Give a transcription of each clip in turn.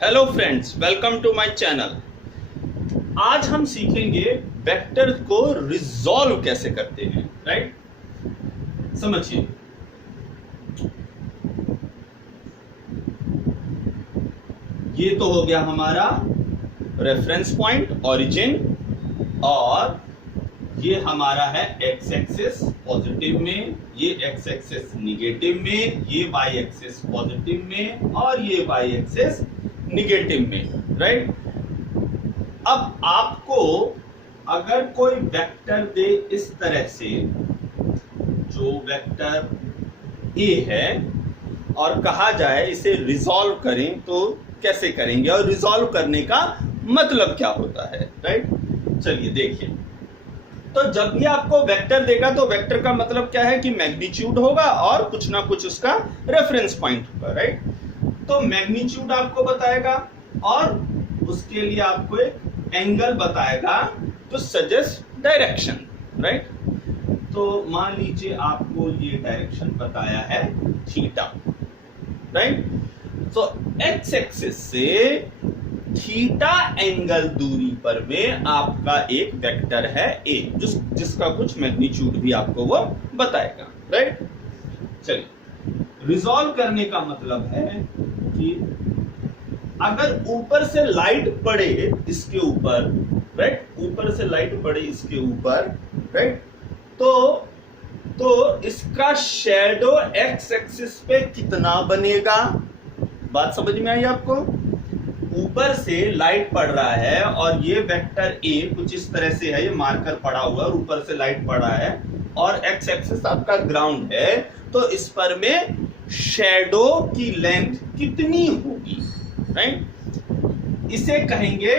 Hello friends, welcome to my channel. आज हम सीखेंगे वेक्टर को रिजॉल्व कैसे करते हैं। राइट, समझिए। ये तो हो गया हमारा रेफरेंस पॉइंट, ओरिजिन, और ये हमारा है एक्स एक्सिस पॉजिटिव में, ये एक्स एक्सिस निगेटिव में, ये वाई एक्सिस पॉजिटिव में और ये वाई एक्सिस निगेटिव में। राइट, अब आपको अगर कोई वेक्टर दे इस तरह से, जो वेक्टर ए है, और कहा जाए इसे रिजॉल्व करें, तो कैसे करेंगे और रिजॉल्व करने का मतलब क्या होता है। राइट, चलिए देखिए। तो जब भी आपको वेक्टर देगा तो वेक्टर का मतलब क्या है कि मैग्नीट्यूड होगा और कुछ ना कुछ उसका रेफरेंस पॉइंट होगा। राइट, तो मैग्नीट्यूड आपको बताएगा और उसके लिए आपको एक एंगल बताएगा तो सजेस्ट डायरेक्शन। राइट, तो मान लीजिए आपको ये डायरेक्शन बताया है थीटा। राइट, तो एक्स एक्सिस से थीटा एंगल दूरी पर में आपका एक वेक्टर है ए, जिसका कुछ मैग्नीट्यूड भी आपको वो बताएगा। राइट, चलिए, रिजॉल्व करने का मतलब है कि अगर ऊपर से लाइट पड़े इसके ऊपर, राइट, ऊपर से लाइट पड़े इसके ऊपर, राइट, तो इसका शैडो एक्स एक्सिस पे कितना बनेगा। बात समझ में आई आपको? ऊपर से लाइट पड़ रहा है और ये वेक्टर ए कुछ इस तरह से है, ये मार्कर पड़ा हुआ है, ऊपर से लाइट पड़ा है और एक्स एक्सिस आपका ग्राउंड है, तो इस पर में शैडो की लेंथ कितनी होगी। राइट, इसे कहेंगे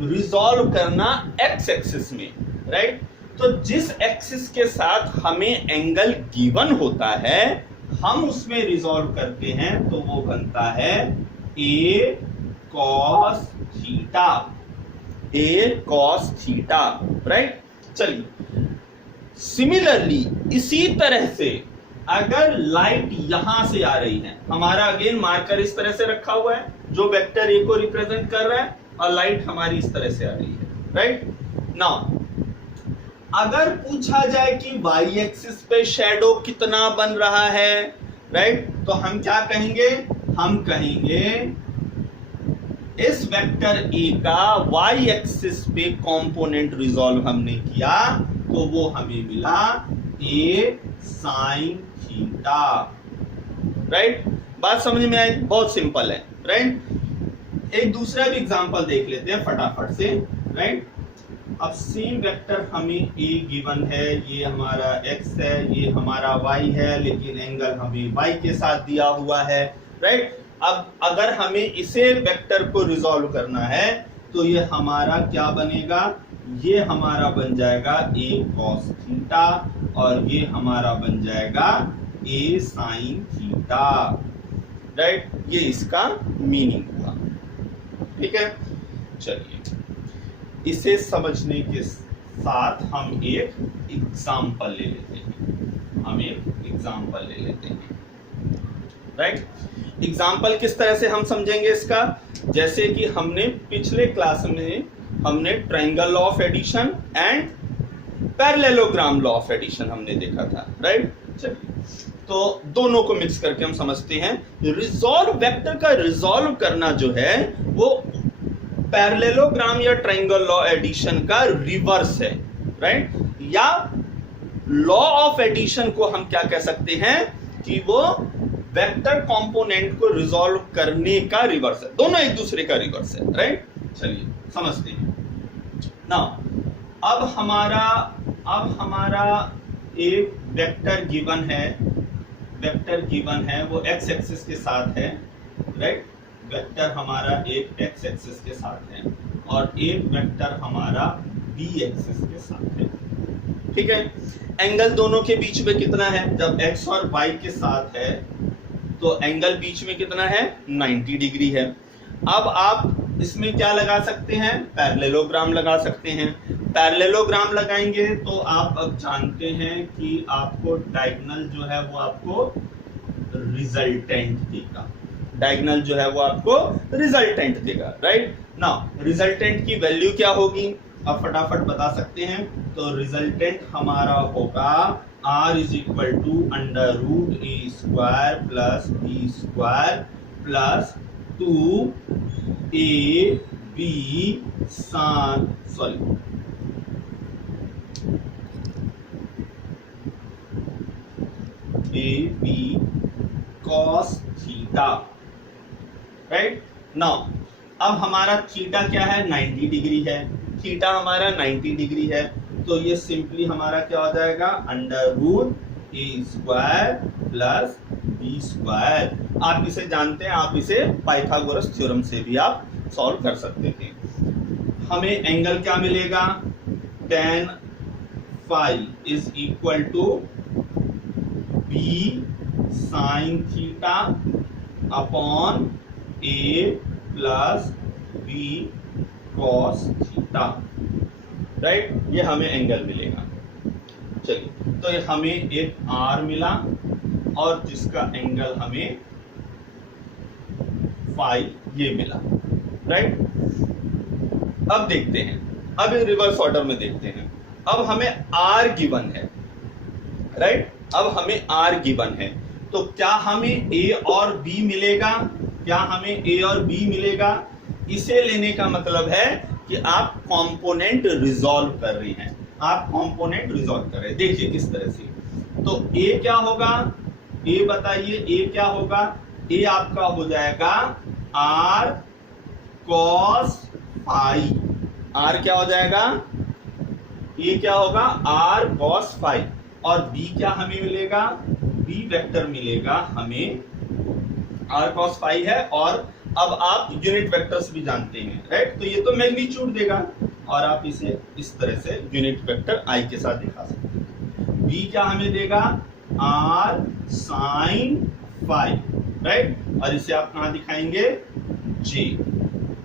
रिजॉल्व करना एक्स एक्सिस में। राइट, तो जिस एक्सिस के साथ हमें एंगल गिवन होता है हम उसमें रिजॉल्व करते हैं, तो वो बनता है ए कॉस थीटा, ए कॉस थीटा। राइट, चलिए, सिमिलरली इसी तरह से अगर लाइट यहां से आ रही है, हमारा अगेन मार्कर इस तरह से रखा हुआ है जो वेक्टर ए को रिप्रेजेंट कर रहा है, और लाइट हमारी इस तरह से आ रही है। राइट, नाउ अगर पूछा जाए कि वाई एक्सिस पे शैडो कितना बन रहा है, राइट, तो हम क्या कहेंगे? हम कहेंगे इस वेक्टर ए का वाई एक्सिस पे कंपोनेंट रिजॉल्व हमने किया तो वो हमें मिला ए साइन थीटा। राइट, बात समझ में आई? बहुत सिंपल है। राइट, एक दूसरा भी एग्जांपल देख लेते हैं फटाफट से। राइट, अब सेम वेक्टर हमें ए गिवन है, ये हमारा x है, ये हमारा y है, लेकिन एंगल हमें y के साथ दिया हुआ है। राइट, अब अगर हमें इसे वेक्टर को रिजॉल्व करना है तो ये हमारा क्या बनेगा? ये हमारा बन जाएगा a cos थीटा और ये हमारा बन जाएगा a sin थीटा। राइट, ये इसका मीनिंग हुआ। ठीक है, चलिए, इसे समझने के साथ हम एक एग्जाम्पल ले लेते हैं। राइट, एग्जाम्पल किस तरह से हम समझेंगे इसका? जैसे कि हमने पिछले क्लास में हमने triangle law of addition and parallelogram law of addition हमने देखा था। राइट, चलिए, तो दोनों को मिक्स करके हम समझते हैं। रिजॉल्व वेक्टर का रिजॉल्व करना जो है वो पैरेललोग्राम या ट्रायंगल लॉ एडिशन का रिवर्स है। राइट, या लॉ ऑफ एडिशन को हम क्या कह सकते हैं कि वो वेक्टर कंपोनेंट को रिजॉल्व करने का रिवर्स है। दोनों एक दूसरे का रिवर्स है। राइट, चलिए समझते हैं। नाउ अब हमारा एक वेक्टर गिवन है, वो एक्स एक्सिस के साथ है। राइट, वेक्टर हमारा एक एक्स एक्सिस के साथ है और एक वेक्टर हमारा बी एक्सिस के साथ है। ठीक है, एंगल दोनों के बीच में कितना है? जब एक्स और वाई के साथ है तो एंगल बीच में कितना है? 90 डिग्री है। अब आप इसमें क्या लगा सकते हैं? पैरेललोग्राम लगा सकते हैं। पैरेललोग्राम लगाएंगे तो आप अब जानते हैं कि आपको डायगोनल जो है वो आपको रिजल्टेंट देगा। डायगोनल जो है वो आपको रिजल्टेंट देगा, राइट। नाउ रिजल्टेंट की वैल्यू क्या होगी, अब फटाफट बता सकते हैं। तो रिजल्टेंट हमारा होगा r is equal to under root A square plus B square plus 2 A B cos theta, right. Now अब हमारा थीटा क्या है, 90 डिग्री है, थीटा हमारा 90 डिग्री है, तो ये सिंपली हमारा क्या हो जाएगा, under root A square plus B square. आप इसे जानते हैं, आप इसे पाइथागोरस थ्योरम से भी आप सॉल्व कर सकते थे। हमें एंगल क्या मिलेगा, tan phi is equal to B sine theta upon A plus B cos theta, right. ये हमें एंगल मिलेगा। चलिए, तो ये हमें एक आर मिला और जिसका एंगल हमें फाई ये मिला, राइट। अब देखते हैं, अब रिवर्स ऑर्डर में देखते हैं। अब हमें आर गिवन है, राइट। अब हमें आर गिवन है, तो क्या हमें ए और बी मिलेगा, क्या हमें ए और बी मिलेगा। इसे लेने का मतलब है कि आप कंपोनेंट रिजॉल्व कर रहे हैं, आप कंपोनेंट रिजॉल्व कर रहे हैं। देखिए किस तरह से, तो ए क्या होगा, ए बताइए, ए क्या होगा, ए आपका हो जाएगा आर कॉस फाई। आर क्या हो जाएगा, ए क्या होगा, आर कॉस फाई। और बी क्या हमें मिलेगा, बी वेक्टर मिलेगा हमें आर कॉस फाई है। और अब आप यूनिट वेक्टर्स भी जानते हैं, राइट। तो ये तो मैग्नीट्यूड देगा और आप इसे इस तरह से यूनिट वेक्टर आई के साथ दिखा सकते हैं। बी क्या हमें देगा, आर साइन फाई, राइट। और इसे आप कहां दिखाएंगे, जे,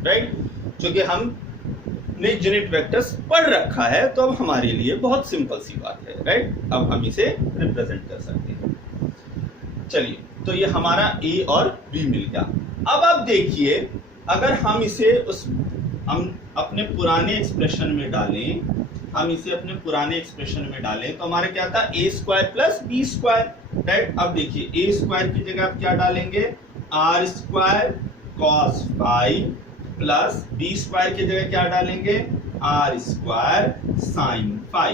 राइट। क्योंकि हमने यूनिट वेक्टर्स पढ़ रखा है तो अब हमारे लिए बहुत सिंपल सी बात है, राइट। अब हम इसे रिप्रेजेंट कर सकते हैं। चलिए, तो ये हमारा ए और बी मिल गया। अब आप देखिए, अगर हम इसे हम अपने पुराने एक्सप्रेशन में डालें, हम इसे अपने पुराने एक्सप्रेशन में डालें तो हमारा क्या था, A square plus B square, right. अब देखिए, ए स्क्वायर की जगह आप क्या डालेंगे, R square cos phi plus B square की जगह क्या डालेंगे, R square sine phi,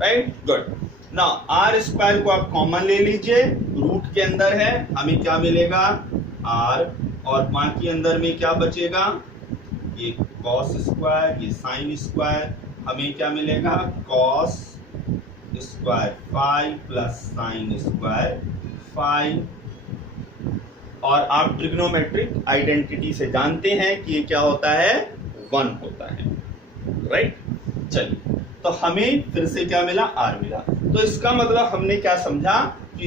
right. Good. Now R square को आप कॉमन ले लीजिए, रूट के अंदर है, हमें क्या मिलेगा, आर, और बाकी अंदर में क्या बचेगा, ये कॉस स्क्वायर, ये साइन स्क्वायर, हमें क्या मिलेगा, cos square phi plus sine square phi. और आप ट्रिग्नोमेट्रिक आइडेंटिटी से जानते हैं कि ये क्या होता है, 1 होता है, राइट। चलिए, तो हमें फिर से क्या मिला, आर मिला। तो इसका मतलब हमने क्या समझा कि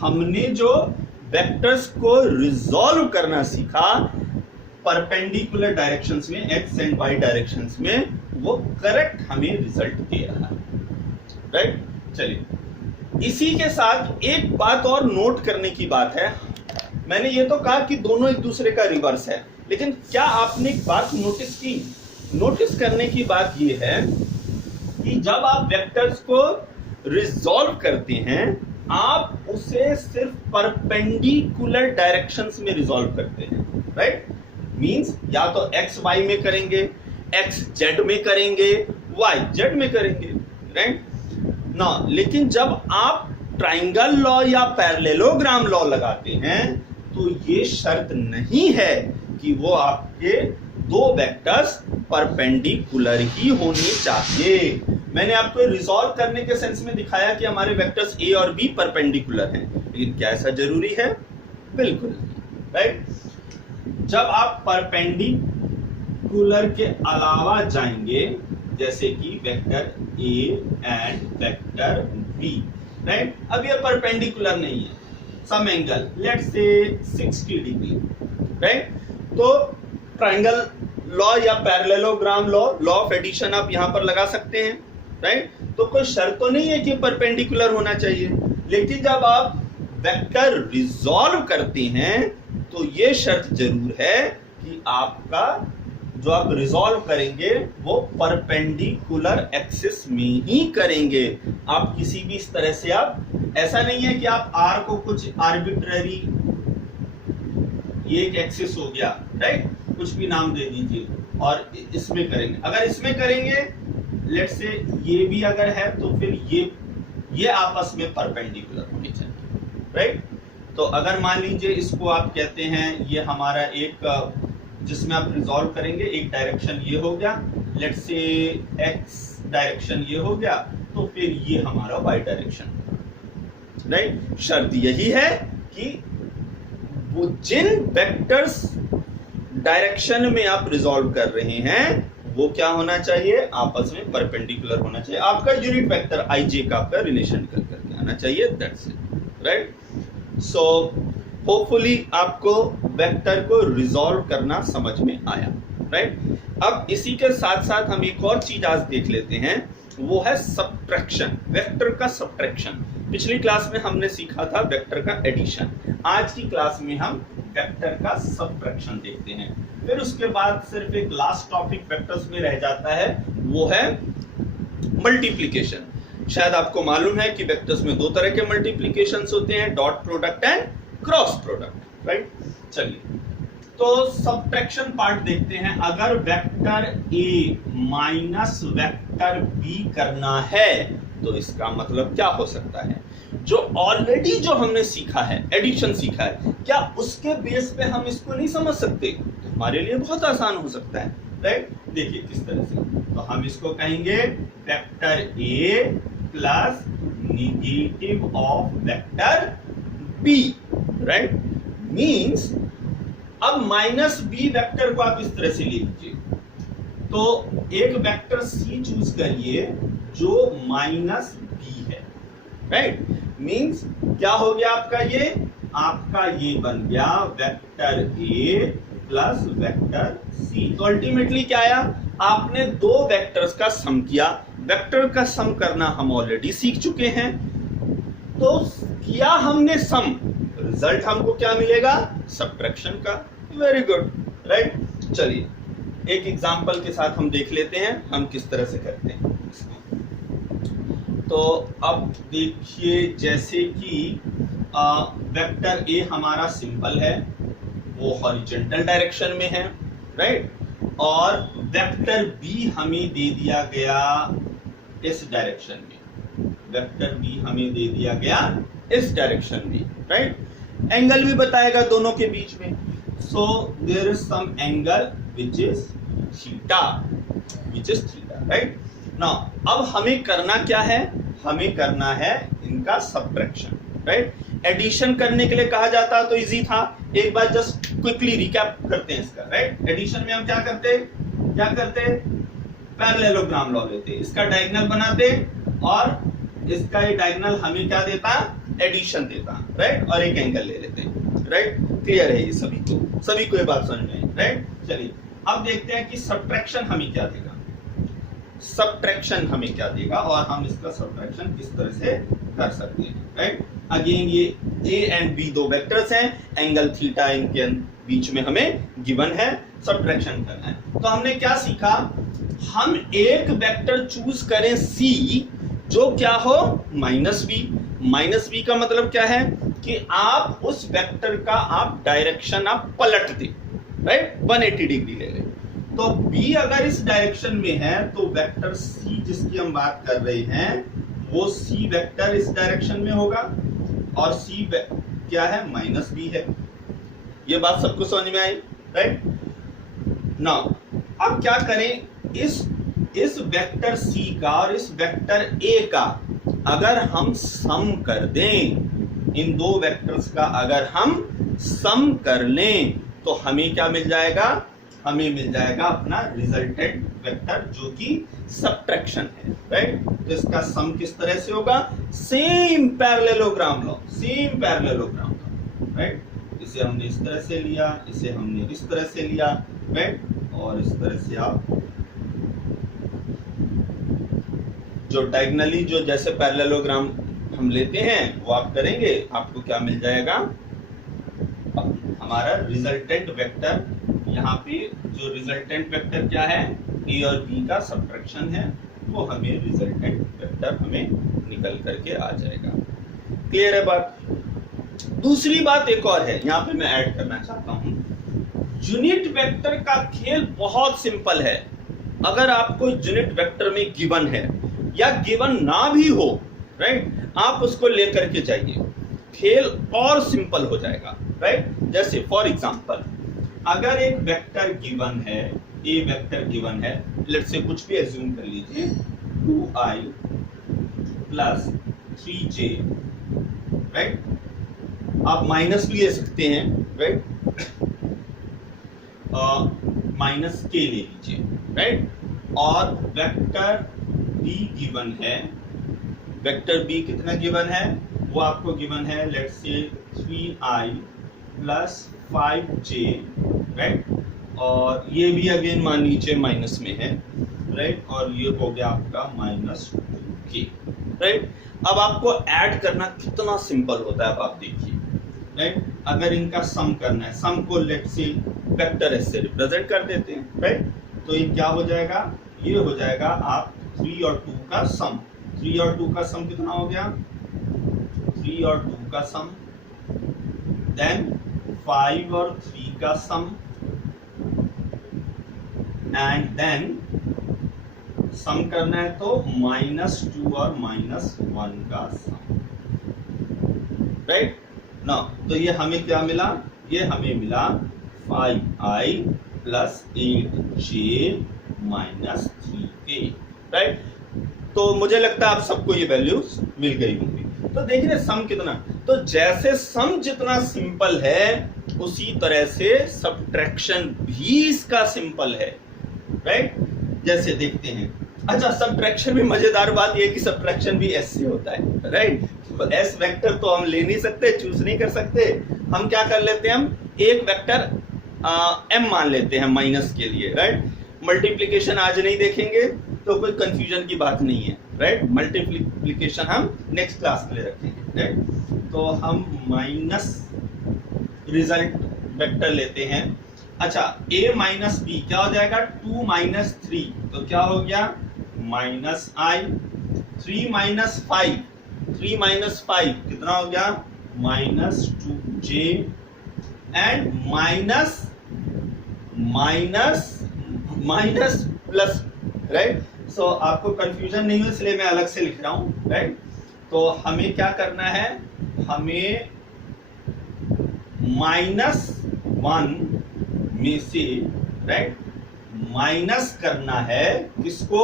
हमने जो वेक्टर्स को रिजॉल्व करना सीखा परपेंडिकुलर डायरेक्शंस में, एक्स एंड वाई डायरेक्शंस में, वो करेक्ट हमें रिजल्ट दे रहा है, राइट। चलिए, इसी के साथ एक बात और नोट करने की बात है। मैंने ये तो कहा कि दोनों एक दूसरे का रिवर्स है, लेकिन क्या आपने एक बात नोटिस की, नोटिस करने की बात ये है कि जब आप वेक्टर्स को रिजॉल्व करते हैं, आप उसे सिर्फ परपेंडिकुलर डायरेक्शंस में रिजॉल्व करते हैं, राइट। मींस या तो एक्स वाई में करेंगे, एक्स जेड में करेंगे, वाई जेड में करेंगे, राइट ना। लेकिन जब आप ट्राइंगल लॉ या पैरेललोग्राम लॉ लगाते हैं तो ये शर्त नहीं है कि वो आपके दो वेक्टर्स परपेंडिकुलर ही होने चाहिए। मैंने आपको रिजॉल्व करने के सेंस में दिखाया कि हमारे वेक्टर्स ए और बी परपेंडिकुलर हैं, लेकिन क्या ऐसा जरूरी है, बिल्कुल नहीं, राइट। जब आप परपेंडिकुलर के अलावा जाएंगे, जैसे कि vector A and vector B, right. अब ये परपेंडिकुलर नहीं है, some angle let's say 60 degree, right. तो ट्राइंगल लॉ या parallelogram law, law of addition आप यहां पर लगा सकते हैं, राइट। तो कोई शर्त तो नहीं है कि परपेंडिकुलर होना चाहिए, लेकिन जब आप वेक्टर रिजॉल्व करते हैं तो ये शर्त जरूर है कि आपका जो आप रिजॉल्व करेंगे वो परपेंडिकुलर एक्सिस में ही करेंगे। आप किसी भी इस तरह से, आप ऐसा नहीं है कि आप आर को कुछ आर्बिट्ररी, ये एक एक्सिस हो गया, राइट, कुछ भी नाम दे दीजिए और इसमें करेंगे। अगर इसमें करेंगे, लेट से ये भी अगर है तो फिर ये आपस में परपेंडिकुलर होनी चाहिए, राइट। तो अगर मान लीजिए इसको आप कहते हैं, ये हमारा एक जिसमें आप रिजॉल्व करेंगे, एक डायरेक्शन ये हो गया, लेट से एक्स डायरेक्शन ये हो गया, तो फिर ये हमारा वाई डायरेक्शन, राइट। शर्त यही है कि वो जिन वेक्टर्स डायरेक्शन में आप रिजॉल्व कर रहे हैं वो क्या होना चाहिए, आपस में परपेंडिकुलर होना चाहिए। आपका यूनिट वेक्टर आई जे का आपका रिलेशन कर करके आना चाहिए, that's it, right. So hopefully आपको वेक्टर को रिजॉल्व करना समझ में आया, राइट। अब इसी के साथ साथ हम एक और चीज आज देख लेते हैं, वो है सब्ट्रैक्शन, वेक्टर का सब्ट्रैक्शन। पिछली क्लास में हमने सीखा था वेक्टर का एडिशन, आज की क्लास में हम वेक्टर का सब्ट्रैक्शन देखते हैं। फिर उसके बाद सिर्फ एक लास्ट टॉपिक वेक्टर्स में रह जाता है, वो है मल्टीप्लिकेशन। शायद आपको मालूम है कि वेक्टर्स में दो तरह के मल्टीप्लिकेशंस होते हैं, dot product and cross product, right. चलिए तो सब्ट्रैक्शन पार्ट देखते हैं। अगर vector A minus vector B करना है तो इसका मतलब क्या हो सकता है, जो ऑलरेडी जो हमने सीखा है, एडिशन सीखा है, क्या उसके बेस पे हम इसको नहीं समझ सकते? हमारे लिए बहुत आसान हो सकता है, राइट। देखिए किस तरह से, तो हम इसको कहेंगे vector A plus negative of vector B, right. Means अब माइनस बी वेक्टर को आप इस तरह से ले लीजिए, तो एक वेक्टर सी चूज करिए जो माइनस बी है, राइट। मींस क्या हो गया आपका ये बन गया vector A plus vector C. तो अल्टीमेटली क्या आया, आपने दो वेक्टर्स का सम किया। वेक्टर का सम करना हम ऑलरेडी सीख चुके हैं, तो किया हमने सम, रिजल्ट हमको क्या मिलेगा, सब्ट्रैक्शन का। Very good, right. चलिए एक एग्जांपल के साथ हम देख लेते हैं हम किस तरह से करते हैं इसको। तो अब देखिए, जैसे कि वेक्टर ए हमारा सिंपल है, वो हॉरिजॉन्टल डायरेक्शन में है, राइट। और वेक्टर बी हमें दे दिया गया इस डायरेक्शन में, वेक्टर बी हमें दे दिया गया इस डायरेक्शन में, राइट। एंगल भी बताएगा दोनों के बीच में, so there is some angle which is theta, right. Now अब हमें करना क्या है, हमें करना है इनका सब्ट्रैक्शन, राइट। एडिशन करने के लिए कहा जाता तो इजी था, एक बार जस्ट क्विकली रिकैप करते हैं इसका, राइट। एडिशन में हम क्या करते पैरेललोग्राम लॉ लेते, इसका डायगोनल बनाते और इसका ये डायगोनल हमें क्या देता, एडिशन देता, राइट। और एक एंगल ले लेते हैं, राइट। क्लियर है ये सभी को ये बात समझ में, राइट। चलिए अब देखते हैं कि सब्ट्रैक्शन हमें क्या देगा, और हम इसका सब्ट्रैक्शन किस तरह से कर सकते हैं, राइट। अगेन ये ए एंड बी दो वेक्टर्स हैं, एंगल थीटा इनके बीच में हमें गिवन है, सब्ट्रैक्शन करना है। तो हमने क्या सीखा, हम एक वेक्टर चूज करें सी जो क्या हो, माइनस बी का मतलब क्या है कि आप उस वेक्टर का आप डायरेक्शन आप पलट दें, राइट, 180 डिग्री ले लें। तो बी अगर इस डायरेक्शन में है तो वेक्टर सी जिसकी हम बात कर रहे हैं वो सी वेक्टर इस डायरेक्शन में होगा, और सी क्या है, माइनस बी है। ये बात सबको समझ में आई, राइट। नाउ अब क्या करें, इस वेक्टर सी का और इस वेक्टर ए का अगर हम सम कर दें, इन दो वेक्टर्स का अगर हम सम कर लें तो हमें क्या मिल जाएगा, हमें मिल जाएगा अपना रिजल्टेंट वेक्टर जो कि सब्ट्रैक्शन है, राइट। तो इसका सम किस तरह से होगा, सेम पैरेललोग्राम लॉ, राइट। इसे हमने इस तरह से लिया, इसे हमने इस तरह से लिया, राइट। और इस तरह से आप जो डायगोनली जो जैसे पैरेललोग्राम हम लेते हैं वो आप करेंगे, आपको क्या मिल जाएगा, हमारा रिजल्टेंट वेक्टर, यहाँ पे जो रिजल्टेंट वेक्टर क्या है, ए और बी का सब्ट्रैक्शन है, वो हमें रिजल्टेंट वेक्टर हमें निकल करके आ जाएगा। क्लियर है बात? दूसरी बात एक और है, यहाँ पे मैं ऐड करना चाहता हूं। यूनिट वेक्टर का खेल बहुत सिंपल है। अगर आपको यूनिट वेक्टर में गिवन है या गिवन ना भी हो, राइट, आप उसको लेकर के जाइए, खेल और सिंपल हो जाएगा, राइट। जैसे फॉर एग्जांपल, अगर एक वेक्टर गिवन है, ए वेक्टर गिवन है, लेट्स से कुछ भी एज्यूम कर लीजिए, 2i प्लस 3j, राइट, आप माइनस भी ले सकते हैं, राइट, माइनस के ले लीजिए, राइट, और वेक्टर बी गिवन है। वेक्टर बी कितना गिवन है, वो आपको गिवन है let's say 3i plus 5j, right, और ये भी अगेन मान लीजिए माइनस में है, राइट, और ये हो गया आपका माइनस 2k, राइट। अब आपको ऐड करना कितना सिंपल होता है, अब आप देखिए, राइट। अगर इनका सम करना है, सम को लेट्स से वेक्टर एस से रिप्रेजेंट कर देते हैं, राइट, तो ये क्या हो जाएगा, ये हो जाएगा आप 3 और 2 का सम। 3 और 2 का सम कितना हो गया, 3 और 2 का सम, देन 5 और 3 का सम, एंड देन सम करना है तो -2 और -1 का सम, राइट ना। तो ये हमें क्या मिला, ये हमें मिला 5i plus 8j minus 3k, right. तो मुझे लगता है आप सबको ये वैल्यूज मिल गई होंगी। तो देख रहे सम कितना, तो जैसे सम जितना सिंपल है उसी तरह से सब्ट्रैक्शन भी इसका सिंपल है, राइट। जैसे देखते हैं, अच्छा सब्ट्रैक्शन में मजेदार बात यह कि सब्ट्रैक्शन भी एस से होता है, राइट। तो एस वेक्टर तो हम ले नहीं सकते, चूज नहीं कर सकते, हम क्या कर लेते हैं, हम एक वेक्टर m मान लेते हैं माइनस के लिए, राइट। मल्टीप्लिकेशन आज नहीं देखेंगे तो कोई कंफ्यूजन की बात नहीं है, राइट। मल्टीप्लिकेशन हम नेक्स्ट क्लास में रखेंगे, राइट। तो हम माइनस रिजल्ट वेक्टर लेते हैं। अच्छा a माइनस बी क्या हो जाएगा, 2 माइनस 3, तो क्या हो गया -i, 3 माइनस 5, 3 माइनस 5 कितना हो गया -2j, and minus plus, right. So आपको कंफ्यूजन नहीं हो इसलिए मैं अलग से लिख रहा हूं, राइट। तो हमें क्या करना है, हमें -1 में से, राइट, माइनस करना है किसको,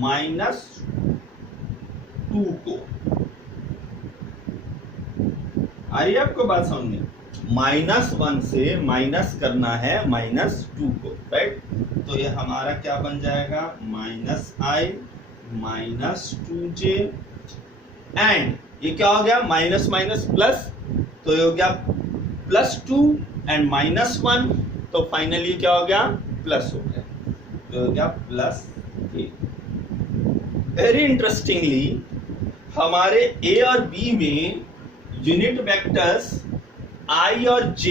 -2 को। आ रही है आपको बात समझ में, -1 से माइनस करना है -2 को, राइट। तो ये हमारा क्या बन जाएगा, -i -2j, एंड ये क्या हो गया, माइनस माइनस प्लस, तो ये हो गया +2 एंड -1, तो फाइनली क्या हो गया, प्लस हो गया, तो हो गया +8। वेरी इंटरेस्टिंगली हमारे ए और बी में यूनिट वेक्टर्स i और j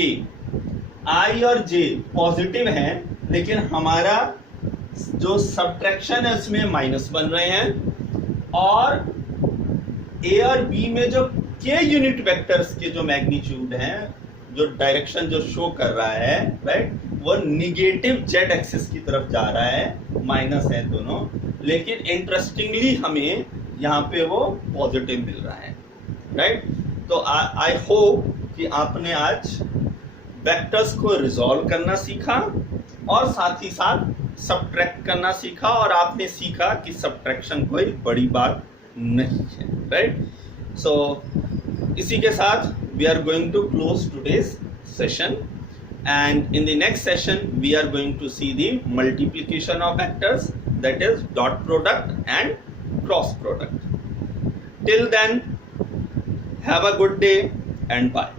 पॉजिटिव हैं, लेकिन हमारा जो सब्ट्रैक्शन है उसमें माइनस बन रहे हैं, और a और b में जो k यूनिट वेक्टर्स के जो मैग्नीट्यूड हैं, जो डायरेक्शन जो शो कर रहा है, राइट, वो निगेटिव z एक्सिस की तरफ जा रहा है, माइनस है दोनों, लेकिन इंटरेस्टिंगली हमें यहाँ पे वो पॉजिटिव मिल रहा है, राइट। तो आई होप कि आपने आज वेक्टर्स को रिजॉल्व करना सीखा और साथ ही साथ सब्ट्रैक्ट करना सीखा, और आपने सीखा कि सब्ट्रैक्शन कोई बड़ी बात नहीं है, राइट। सो इसी के साथ we are going to close today's session, and in the next session we are going to see the multiplication of vectors, that is dot product and cross product. Till then, have a good day and bye.